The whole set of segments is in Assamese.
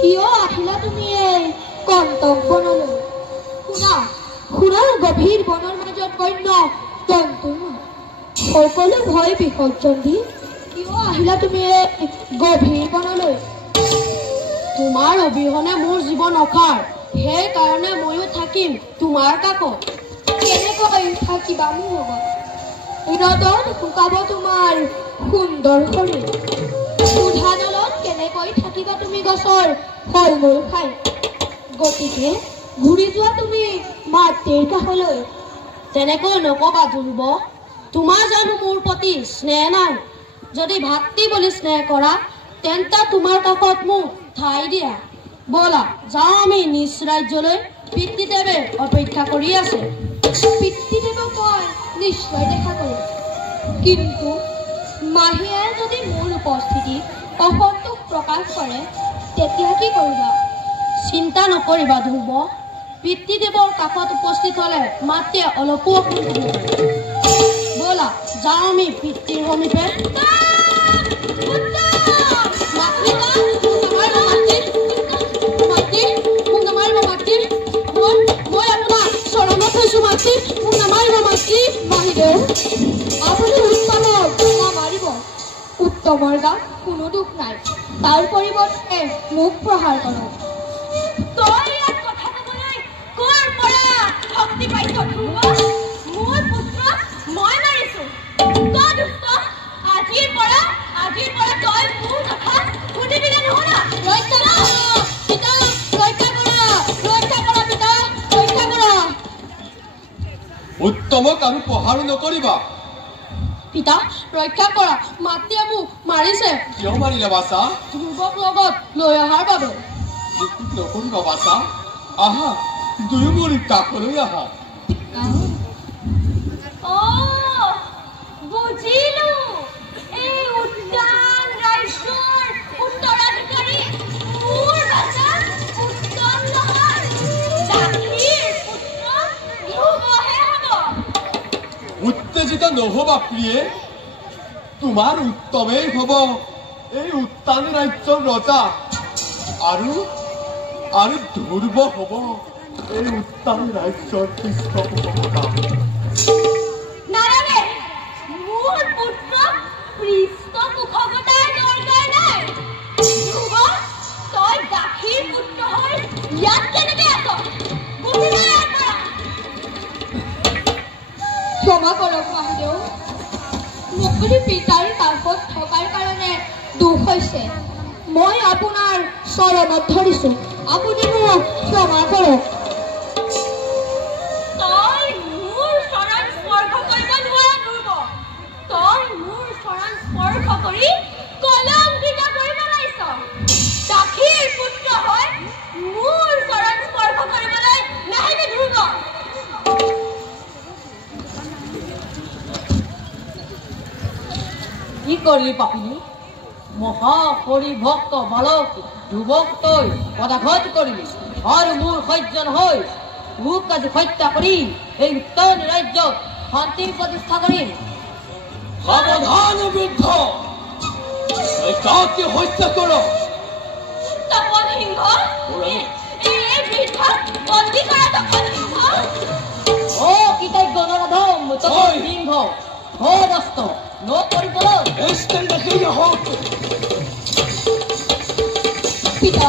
কিয় আহিলা তুমি এই কণ্টক বনলৈ? শুনা গভীৰ বনৰ মাজত বন্য জন্তু সকলো ভয় বিসৰ্জন দি কিয় আহিলা তুমি এই গভীৰ বনলৈ? তোমাৰ অবিহনে মোৰ জীৱন অসাৰ, সেইকাৰণে ময়ো থাকিম তোমাৰ কাষত। কেনেকৈ থাকিবা মোৰ লগত? ৰ'দত শুকাব তোমাৰ সুন্দৰ শৰীৰ। সুধা জলত কেনেকৈ থাকিবা তুমি গছৰ ফল মূল খাই? গতিকে ঘূৰি যোৱা তুমি মাতৃৰ কাষলৈ। তেনেকৈ নকবা ধ্ৰুৱ, তোমাৰ জানো মোৰ প্ৰতি স্নেহ নাই? যদি ভাতৃ বুলি স্নেহ কৰা তেন্তে তোমাৰ কাষত মোক ঠাই দিয়া। ব'লা যাওঁ আমি নিজ ৰাজ্যলৈ, পিতৃদেৱে অপেক্ষা কৰি আছে। পিতৃদেৱক মই নিশ্চয় দেখা কৰিম, কিন্তু মাহীয়ে যদি মোৰ উপস্থিতিত অসন্তোষ প্ৰকাশ কৰে তেতিয়া কি কৰিবা? চিন্তা নকৰিবা ধ্ৰুৱ, পিতৃদেৱৰ কাষত উপস্থিত হলে মাতৃয়ে অলপো অসন্তোষ নকৰে। ব'লা যাওঁ আমি পিতৃৰ সমীপে। উত্তমৰ গাত কোনো দুখ নাই, তাৰ পৰিৱৰ্তে মোক প্ৰহাৰ কৰক। তই ইয়াত কথা ক'বলৈ ক'ৰ পৰা শক্তি পাইছ ধ্ৰুৱ? মোৰ পুত্ৰক মই মাৰিছো। তই দুষ্ট, আজিৰ পৰা তই মোৰ কথা শুনিবিনে নুশুনা? ৰক্ষা কৰা পিতা, ৰক্ষা কৰা পিতা, ৰক্ষা কৰা। উত্তমক আৰু প্ৰহাৰো নকৰিবা। পিতা ৰক্ষা কৰা, মাতৃয়ে মোক মাৰিছে। কিয় মাৰিলে বাছা? ধ্ৰুৱক লগত লৈ অহাৰ বাবে। নকৰিবা বাছা, আহা দুয়ো মোৰ কাষলৈ আহা। বুজিলো, এই উদ্যান ৰাজ্যৰ উত্তৰাধিকাৰী মোৰ বাছা উত্তম নহয়, দাসীৰ পুত্ৰ ধ্ৰুৱহে হ'ব। উত্তেজিত নহবা প্ৰিয়ে, তোমাৰ উত্তমেই হব এই উত্তান ৰাজ্যৰ ৰজা, আৰু ধ্ৰুৱ হব এই উত্তান ৰাজ্যৰ পৃষ্ঠপোষকতা। নালাগে, মোৰ পুত্ৰক পৃষ্ঠপোষকতাৰ দৰকাৰ নাই। ধ্ৰুৱ, তই দাসীৰ পুত্ৰ হৈ ইয়াত কেনেকে আছ? বুজিলা ইয়াৰ পৰা? ক্ষমা কৰক মহাদেউ, মুকলি পিতাৰ কাষত থকাৰ কাৰণে দুখ হৈছে। মই আপোনাৰ চৰণত ধৰিছো, আপুনি মোক ক্ষমা কৰক। তই মোৰ চৰণ স্পৰ্শ কৰিব নোৱাৰ ধ্ৰুৱ, তই মোৰ চৰণ স্পৰ্শ কৰি কলংকিত কৰিব পাৰিছ। দাসীৰ পুত্ৰ হৈ মোৰ চৰণ স্পৰ্শ কৰিবলৈ নাহিবি ধ্ৰুৱ। কি কৰিলি পাপিনী? মহাপৰিভক্ত বালক ধ্ৰুৱক তই পদাঘাত কৰিলি, আৰু মোৰ সহ্য নহয়। তোক আজি হত্যা কৰি এই উত্তন ৰাজ্যত শান্তি প্ৰতিষ্ঠা কৰিম। সাৱধান বৃদ্ধ, কাকে হত্যা কৰ? তপন সিংহ, এই বৃদ্ধক বন্দী কৰা তপন সিংহ। অ কৃতজ্ঞ নৰধম তপন সিংহ, সদস্ত নকৰিবলৈ পিতা,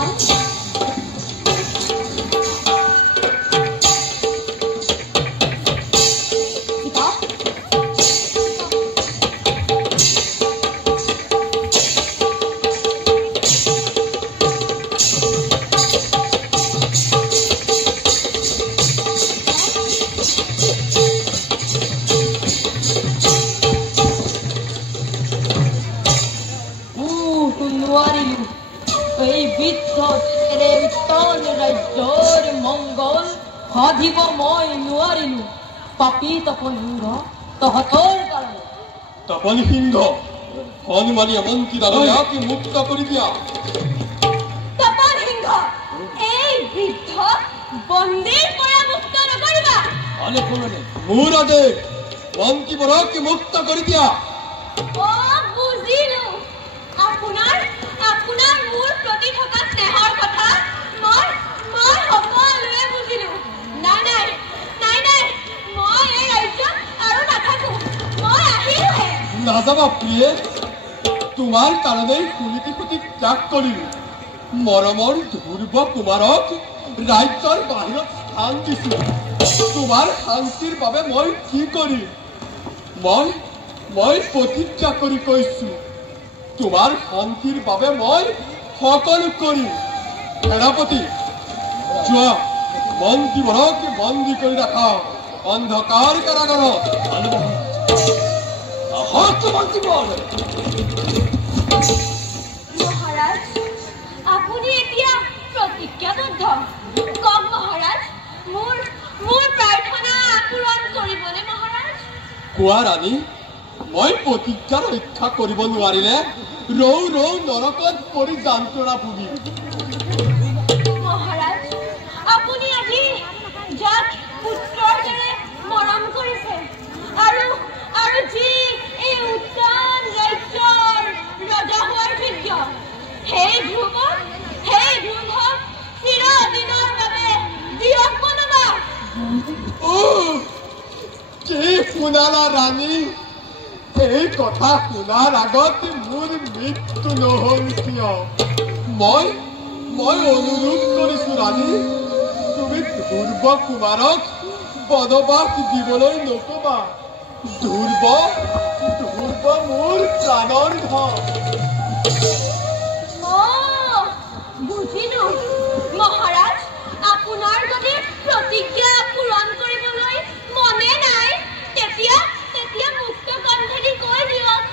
এই বৃদ্ধ উত্তন ৰাজ্যৰ মংগল সাধিব মই নোৱাৰিলো। পাপী তপন সিংহ, তহঁতৰ কাৰণে। তপন সিংহ, হনুমানী মন্ত্ৰী দাদয়াকে মুক্ত কৰি দিয়া। তপন সিংহ, এই বৃদ্ধ বন্দীৰ পৰা মুক্ত নকৰিবা। মোৰ আদেশ, মন্ত্ৰীবৰকে মুক্ত কৰি দিয়া। বুজিলো, আপোনাৰ মোৰ প্ৰতি থকা স্নেহৰ কথা নাযাবা প্ৰিয়ে, তোমাৰ কাৰণেই কুলিটি সুতি ত্যাগ কৰিলো। মৰমৰ ধ্ৰুৱ কুমাৰক ৰাজ্যৰ বাহিৰত স্থান দিছো। তোমাৰ শান্তিৰ বাবে মই কি কৰিম? মই প্ৰতিজ্ঞা কৰি কৈছো, তোমাৰ শান্তিৰ বাবে মই সকলো কৰিম। সেনাপতি, যোৱা মন্ত্ৰীবোৰক বন্দী কৰি ৰাখা অন্ধকাৰ কাৰাগাৰত। মহাৰাজ, আপুনি এতিয়া প্ৰতিজ্ঞাবদ্ধ। কওক মহাৰাজ, মোৰ প্ৰাৰ্থনা পূৰণ কৰিবনে মহাৰাজ? কোৱা ৰাণী, মই প্ৰতিজ্ঞা ৰক্ষা কৰিব নোৱাৰিলে ৰৌ নৰকত পৰি যন্ত্ৰণা ভুগিম। মহাৰাজ, আপুনি আজি যাক পুত্ৰৰ দৰে মৰম কৰিছে আৰু যি এই উত্তম ৰাজ্যৰ ৰজা হোৱাৰ যোগ্য, সেই ধ্ৰুৱক চিৰদিনৰ বাবে দিয়ক বনবাস। কি শুনালা ৰাণী? এই কথা শুনাৰ আগত মোৰ মৃত্যু নহল কিয়? মই অনুৰোধ কৰিছো ৰাণী, তুমি ধ্ৰুৱ কুমাৰক বনবাস দিবলৈ নকবা। ধ্ৰুৱ মোৰ প্ৰাণৰ ধন। বুজিলো মহাৰাজ, আপোনাৰ যদি প্ৰতিজ্ঞা পূৰণ কৰিবলৈ মনে নাই, তেতিয়া মুক্ত কণ্ঠেদি কৈ দিয়ক,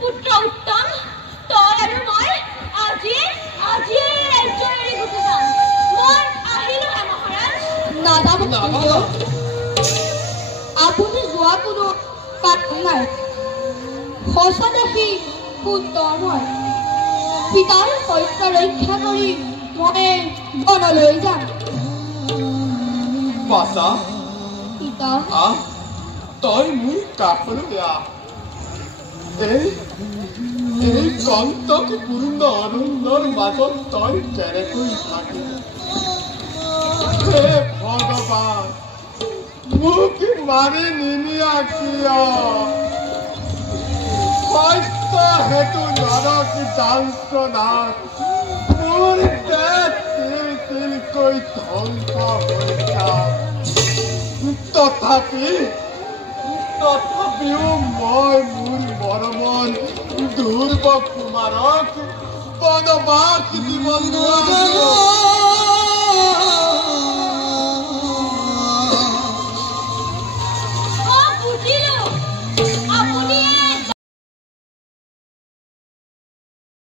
পুত্ৰ উত্তম, তই আৰু মই আজিয়ে ৰাজ্য এৰি গুচি যাম। মই আহিলোহে মহাৰাজ। নাযাব, আপুনি যোৱা কোনো কাৰণ নাই। সঁচাতে সি সুন্দৰ হয়। পিতাৰ সত্য ৰক্ষা কৰি মই বনলৈ যাম। বাছা, পিতা, তই মোৰ কাষলৈ আহ। এই কণ্টকপূৰ্ণ অৰণ্যৰ মাজত তই কেনেকৈ থাকিবি? হে ভগৱান, মোক মাৰি নিনিয়া কিয়? সত্য হেতু নৰক যন্ত্ৰণাত মোৰ দেহ তিল তিলকৈ ধ্বংস হৈ যাওক। তথাপিও মই মোৰ মৰমৰ ধ্ৰুৱ কুমাৰক বনবাস দিব নোৱাৰো।